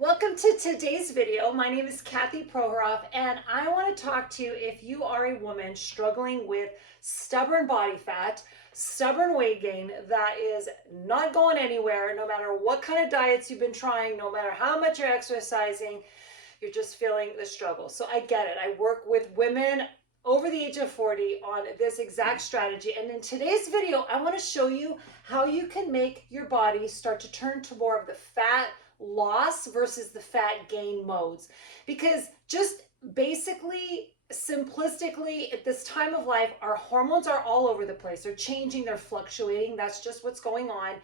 Welcome to today's video. My name is Kathy Prohoroff, and I want to talk to you if you are a woman struggling with stubborn body fat, stubborn weight gain that is not going anywhere, no matter what kind of diets you've been trying, no matter how much you're exercising, you're just feeling the struggle. So I get it. I work with women over the age of 40 on this exact strategy. And in today's video, I want to show you how you can make your body start to turn to more of the fat loss versus the fat gain modes. Because just basically, simplistically, at this time of life, our hormones are all over the place. They're changing, they're fluctuating. That's just what's going on.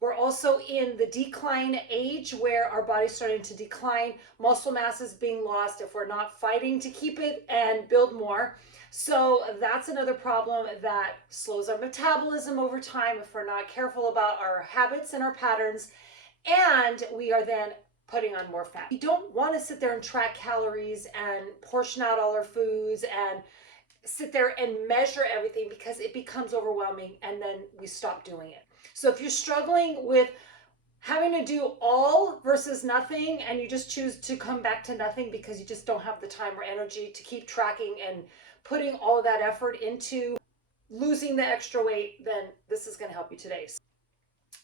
We're also in the decline age where our body's starting to decline. Muscle mass is being lost if we're not fighting to keep it and build more. So that's another problem that slows our metabolism over time if we're not careful about our habits and our patterns. And we are then putting on more fat. We don't want to sit there and track calories and portion out all our foods and sit there and measure everything because it becomes overwhelming and then we stop doing it. So if you're struggling with having to do all versus nothing and you just choose to come back to nothing because you just don't have the time or energy to keep tracking and putting all of that effort into losing the extra weight, then this is going to help you today.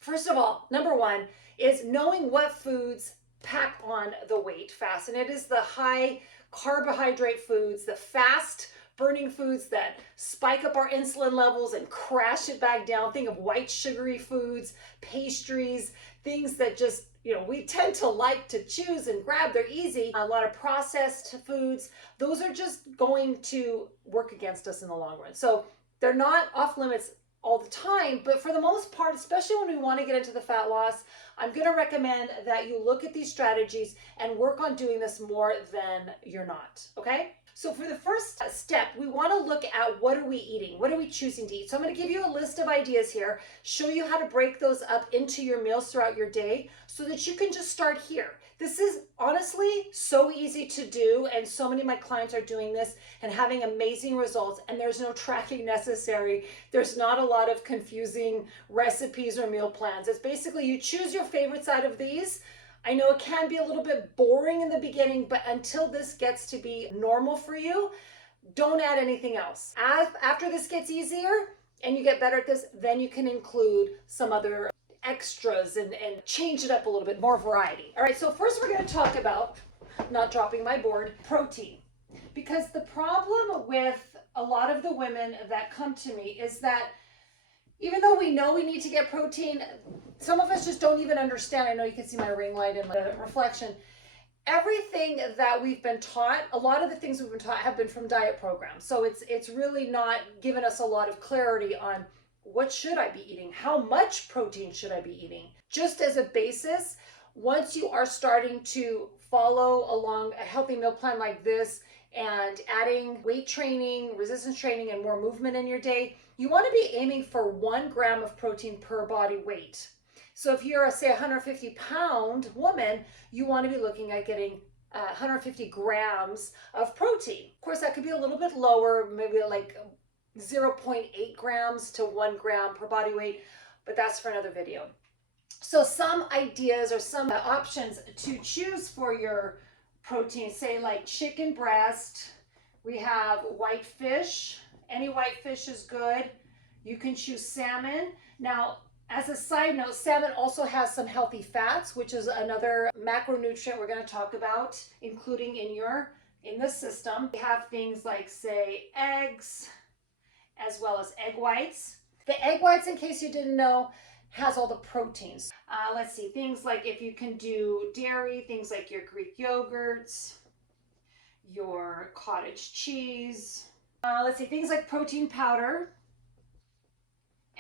First of all, number one is knowing what foods pack on the weight fast. And it is the high carbohydrate foods, the fast burning foods that spike up our insulin levels and crash it back down. Think of white sugary foods, pastries, things that just, we tend to like to choose and grab. They're easy. A lot of processed foods, those are just going to work against us in the long run. So they're not off limits all the time, but for the most part, especially when we want to get into the fat loss, I'm going to recommend that you look at these strategies and work on doing this more than you're not, okay? So for the first step, we want to look at what are we eating? What are we choosing to eat? So I'm going to give you a list of ideas here, show you how to break those up into your meals throughout your day so that you can just start here. This is honestly so easy to do, and so many of my clients are doing this and having amazing results, and there's no tracking necessary. There's not a lot of confusing recipes or meal plans. It's basically you choose your favorites out of these. I know it can be a little bit boring in the beginning, but until this gets to be normal for you, don't add anything else. After this gets easier and you get better at this, then you can include some other extras and change it up a little bit, more variety. All right, so first we're going to talk about, not dropping my board, protein. Because the problem with a lot of the women that come to me is that even though we know we need to get protein, some of us just don't even understand. I know you can see my ring light and my reflection. Everything that we've been taught, a lot of the things we've been taught have been from diet programs. So it's really not given us a lot of clarity on what should I be eating? How much protein should I be eating? Just as a basis, once you are starting to follow along a healthy meal plan like this and adding weight training, resistance training, and more movement in your day, you want to be aiming for 1 gram of protein per body weight. So if you're say 150-pound woman, you want to be looking at getting 150 grams of protein. Of course, that could be a little bit lower, maybe like 0.8 grams to 1 gram per body weight, but that's for another video. So some ideas or some options to choose for your protein, say like chicken breast, we have white fish. Any white fish is good. You can choose salmon. Now, as a side note, salmon also has some healthy fats, which is another macronutrient we're going to talk about, including in the system. We have things like, say, eggs, as well as egg whites. The egg whites, in case you didn't know, has all the proteins. Let's see, things like if you can do dairy, things like your Greek yogurts, your cottage cheese. Let's see, things like protein powder.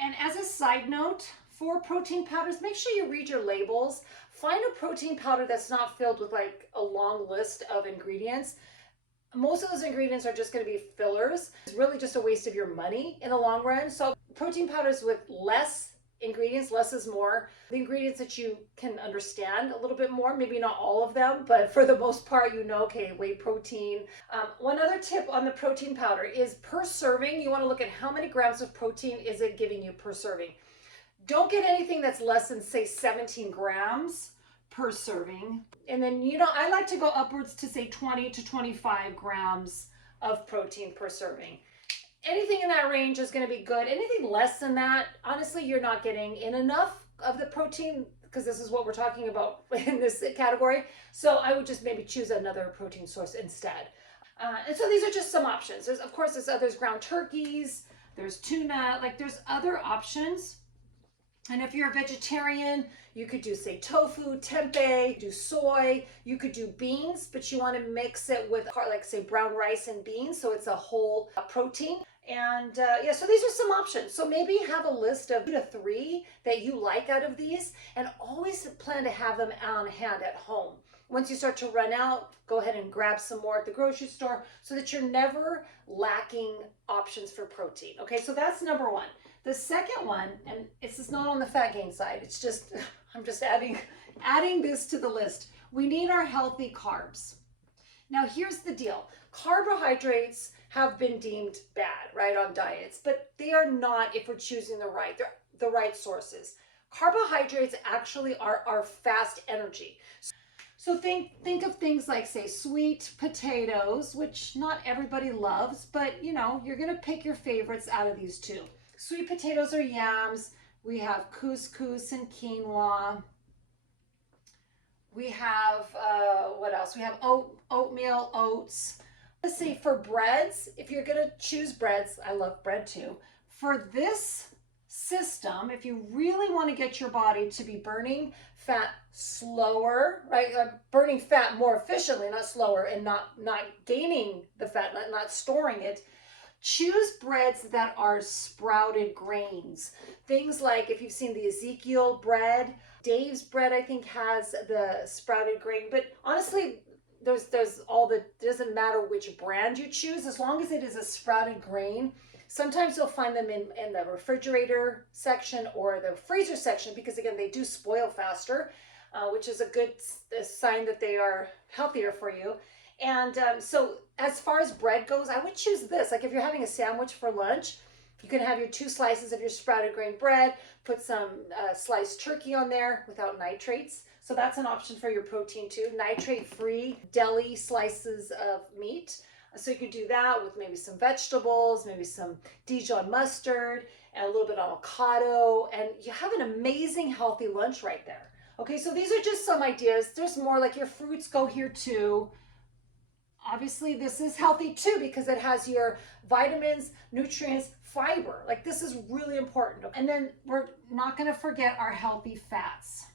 And as a side note, for protein powders, make sure you read your labels. Find a protein powder that's not filled with like a long list of ingredients. Most of those ingredients are just going to be fillers. It's really just a waste of your money in the long run. So protein powders with less ingredients, less is more. The ingredients that you can understand a little bit more, maybe not all of them, but for the most part, okay, whey protein. One other tip on the protein powder is per serving, you want to look at how many grams of protein is it giving you per serving. Don't get anything that's less than, say, 17 grams per serving. And then, I like to go upwards to say 20 to 25 grams of protein per serving. Anything in that range is going to be good. Anything less than that, honestly, you're not getting in enough of the protein, because this is what we're talking about in this category. So I would just maybe choose another protein source instead. And so these are just some options. There's ground turkeys, there's tuna, like there's other options. And if you're a vegetarian, you could do, say, tofu, tempeh, do soy, you could do beans, but you want to mix it with, like, say, brown rice and beans, so it's a whole protein. And yeah, so these are some options. So maybe have a list of 2 to 3 that you like out of these, and always plan to have them on hand at home. Once you start to run out, go ahead and grab some more at the grocery store so that you're never lacking options for protein. Okay, so that's number one. The second one, and this is not on the fat gain side, it's just, I'm just adding this to the list. We need our healthy carbs. Now here's the deal. Carbohydrates have been deemed bad, right, on diets, but they are not if we're choosing the right sources. Carbohydrates actually are our fast energy. So think of things like, say, sweet potatoes, which not everybody loves, but you're going to pick your favorites out of these two. Sweet potatoes or yams. We have couscous and quinoa. We have, what else? We have oatmeal, oats. Let's see, for breads, if you're going to choose breads, I love bread too. For this system, if you really want to get your body to be burning fat slower, right? Burning fat more efficiently, not slower, and not gaining the fat, not storing it. Choose breads that are sprouted grains. Things like, if you've seen the Ezekiel bread, Dave's bread, I think, has the sprouted grain. But honestly, it doesn't matter which brand you choose, as long as it is a sprouted grain. Sometimes you'll find them in the refrigerator section or the freezer section, because again, they do spoil faster, which is a good sign that they are healthier for you. And so as far as bread goes, I would choose this. Like if you're having a sandwich for lunch, you can have your 2 slices of your sprouted grain bread, put some sliced turkey on there without nitrates. So that's an option for your protein too. Nitrate-free deli slices of meat. So you could do that with maybe some vegetables, maybe some Dijon mustard, and a little bit of avocado, and you have an amazing healthy lunch right there. Okay, so these are just some ideas. There's more, like your fruits go here too. Obviously, this is healthy too because it has your vitamins, nutrients, fiber. Like this is really important. And then we're not going to forget our healthy fats.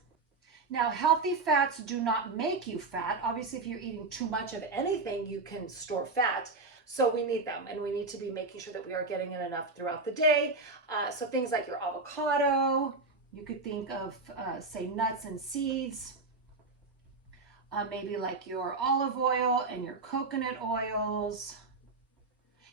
Now, healthy fats do not make you fat. Obviously, if you're eating too much of anything, you can store fat. So we need them, and we need to be making sure that we are getting in enough throughout the day. So things like your avocado, you could think of, say, nuts and seeds. Maybe like your olive oil and your coconut oils.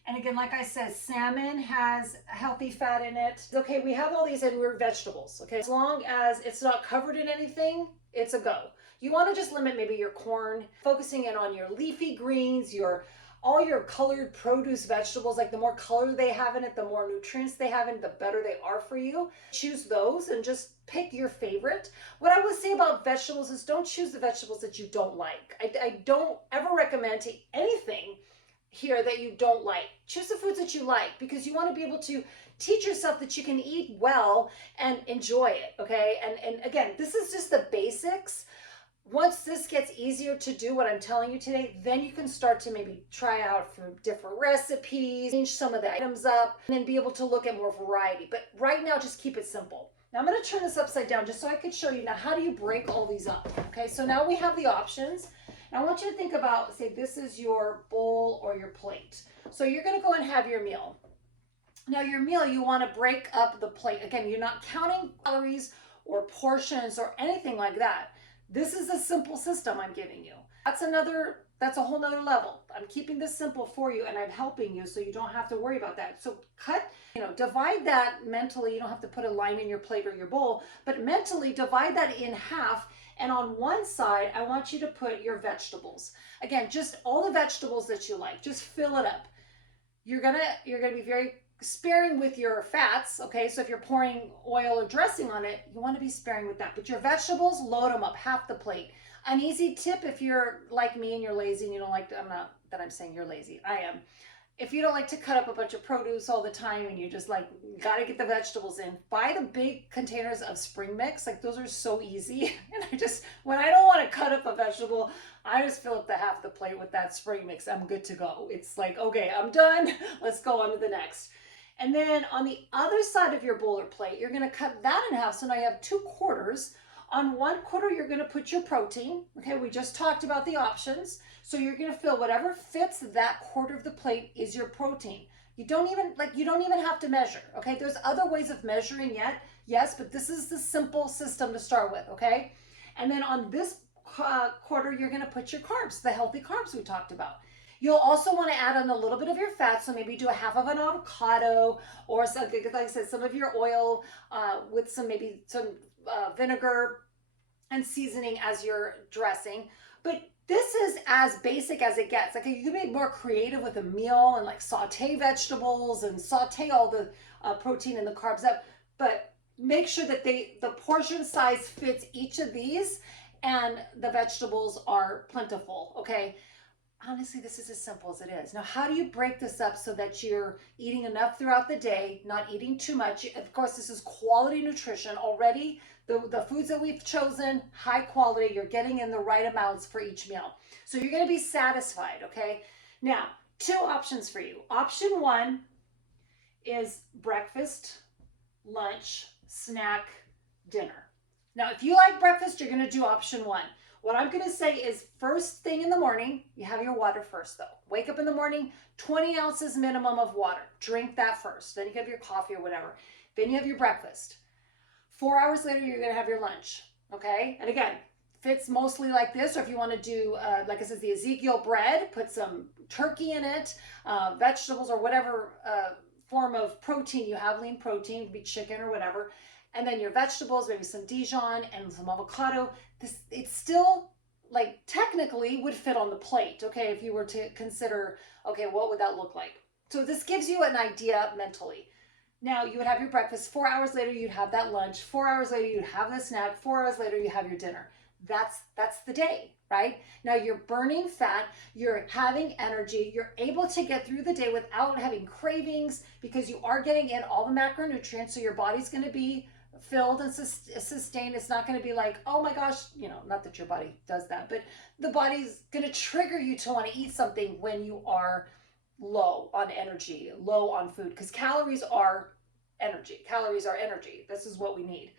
And again, like I said, salmon has healthy fat in it. Okay, we have all these and we're vegetables, okay? As long as it's not covered in anything, it's a go. You want to just limit maybe your corn, focusing in on your leafy greens, all your colored produce vegetables. Like the more color they have in it, the more nutrients they have in it, the better they are for you. Choose those and just pick your favorite. What I would say about vegetables is don't choose the vegetables that you don't like. I don't ever recommend to anything here that you don't like. Choose the foods that you like, because you want to be able to teach yourself that you can eat well and enjoy it, okay? And again, this is just the basics. Once this gets easier to do what I'm telling you today, then you can start to maybe try out for different recipes, change some of the items up, and then be able to look at more variety. But right now, just keep it simple. Now I'm going to turn this upside down just so I could show you now how do you break all these up, okay? So now we have the options. Now I want you to think about, say this is your bowl or your plate. So you're going to go and have your meal. Now your meal, you want to break up the plate. Again, you're not counting calories or portions or anything like that. This is a simple system I'm giving you. That's a whole nother level. I'm keeping this simple for you and I'm helping you so you don't have to worry about that. So divide that mentally. You don't have to put a line in your plate or your bowl, but mentally divide that in half. And on one side, I want you to put your vegetables. Again, just all the vegetables that you like, just fill it up. You're gonna be very sparing with your fats, okay? So if you're pouring oil or dressing on it, you want to be sparing with that. But your vegetables, load them up, half the plate. An easy tip if you're like me and you're lazy and you don't like to, I'm not that I'm saying you're lazy, I am. If you don't like to cut up a bunch of produce all the time and you just like gotta get the vegetables in, buy the big containers of spring mix. Like those are so easy. And I just, when I don't want to cut up a vegetable, I just fill up the half the plate with that spring mix. I'm good to go. It's like, okay, I'm done. Let's go on to the next. And then on the other side of your bowl or plate, you're gonna cut that in half. So now you have 2 quarters. On 1 quarter, you're gonna put your protein. Okay, we just talked about the options. So you're gonna fill whatever fits that quarter of the plate is your protein. You don't even have to measure. Okay, there's other ways of measuring yet, yes, but this is the simple system to start with. Okay, and then on this quarter, you're gonna put your carbs, the healthy carbs we talked about. You'll also want to add on a little bit of your fat, so maybe do a half of an avocado, or like I said, some of your oil with maybe some vinegar and seasoning as your dressing. But this is as basic as it gets. Like you can be more creative with a meal and like saute vegetables and saute all the protein and the carbs up, but make sure that the portion size fits each of these and the vegetables are plentiful, okay? Honestly, this is as simple as it is. Now, how do you break this up so that you're eating enough throughout the day, not eating too much? Of course, this is quality nutrition already. The foods that we've chosen, high quality, you're getting in the right amounts for each meal. So you're going to be satisfied, okay? Now, 2 options for you. Option 1 is breakfast, lunch, snack, dinner. Now, if you like breakfast, you're going to do option 1. What I'm going to say is first thing in the morning, you have your water first though. Wake up in the morning, 20 ounces minimum of water. Drink that first. Then you have your coffee or whatever. Then you have your breakfast. 4 hours later, you're going to have your lunch. Okay? And again, fits mostly like this, or if you want to do, like I said, the Ezekiel bread, put some turkey in it, vegetables or whatever form of protein you have, lean protein, it could be chicken or whatever. And then your vegetables, maybe some Dijon and some avocado. It still, like, technically would fit on the plate, okay, if you were to consider, okay, what would that look like? So this gives you an idea mentally. Now, you would have your breakfast. 4 hours later, you'd have that lunch. 4 hours later, you'd have the snack. 4 hours later, you have your dinner. That's the day, right? Now, you're burning fat. You're having energy. You're able to get through the day without having cravings because you are getting in all the macronutrients, so your body's going to be filled and sustained. It's not going to be like, oh my gosh, not that your body does that, but the body's going to trigger you to want to eat something when you are low on energy, low on food, because calories are energy. Calories are energy. This is what we need.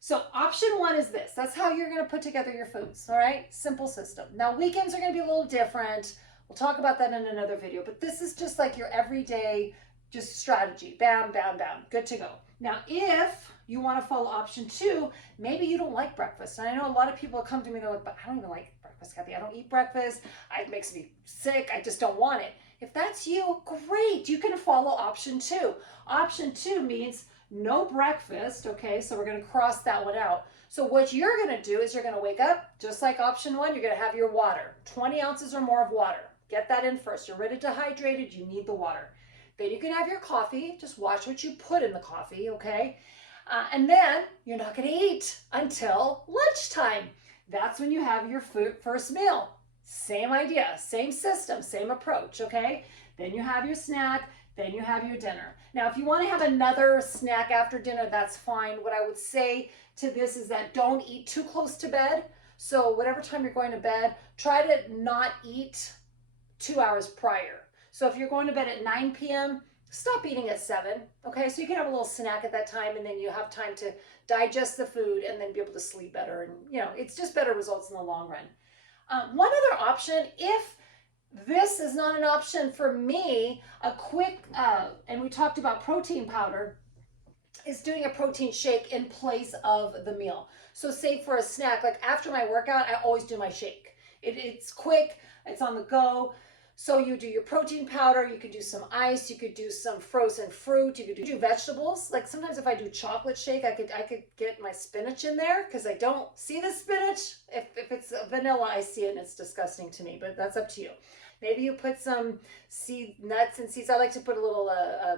So option 1 is this. That's how you're going to put together your foods. All right. Simple system. Now weekends are going to be a little different. We'll talk about that in another video, but this is just like your everyday just strategy. Bam, bam, bam. Good to go. Now, if you want to follow option 2, maybe you don't like breakfast. And I know a lot of people come to me, they're like, but I don't even like breakfast, Kathy. I don't eat breakfast. It makes me sick. I just don't want it. If that's you, great. You can follow option 2. Option 2 means no breakfast. Okay, so we're going to cross that one out. So what you're going to do is you're going to wake up, just like option 1, you're going to have your water, 20 ounces or more of water. Get that in first. You're already dehydrated. You need the water. Then you can have your coffee. Just watch what you put in the coffee, okay? And then you're not going to eat until lunchtime. That's when you have your first meal. Same idea, same system, same approach, okay? Then you have your snack, then you have your dinner. Now, if you want to have another snack after dinner, that's fine. What I would say to this is that don't eat too close to bed. So whatever time you're going to bed, try to not eat 2 hours prior. So if you're going to bed at 9 p.m., stop eating at 7, okay? So you can have a little snack at that time, and then you have time to digest the food and then be able to sleep better. And, it's just better results in the long run. One other option, if this is not an option for me, a quick, and we talked about protein powder, is doing a protein shake in place of the meal. So say for a snack, like after my workout, I always do my shake. It's quick, it's on the go. So you do your protein powder, you could do some ice, you could do some frozen fruit, you could do vegetables. Like sometimes if I do chocolate shake, I could get my spinach in there because I don't see the spinach. If it's vanilla, I see it and it's disgusting to me, but that's up to you. Maybe you put some nuts and seeds. I like to put a little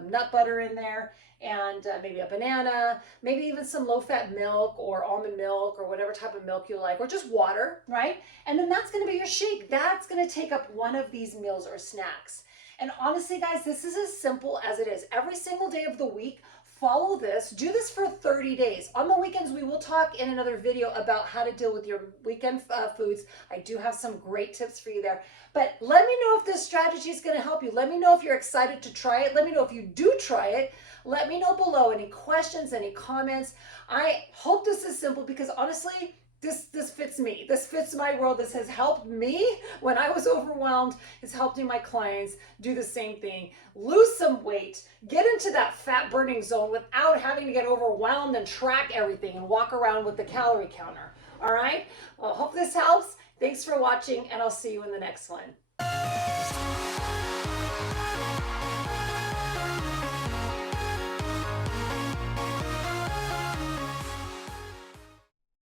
nut butter in there, and maybe a banana, maybe even some low-fat milk or almond milk or whatever type of milk you like, or just water, right? And then that's going to be your shake. That's going to take up one of these meals or snacks. And honestly, guys, this is as simple as it is. Every single day of the week, follow this. Do this for 30 days. On the weekends, we will talk in another video about how to deal with your weekend foods. I do have some great tips for you there. But let me know if this strategy is going to help you. Let me know if you're excited to try it. Let me know if you do try it. Let me know below any questions, any comments. I hope this is simple because honestly, this fits me. This fits my world. This has helped me when I was overwhelmed. It's helped my clients do the same thing. Lose some weight. Get into that fat burning zone without having to get overwhelmed and track everything and walk around with the calorie counter. All right? Well, hope this helps. Thanks for watching, and I'll see you in the next one.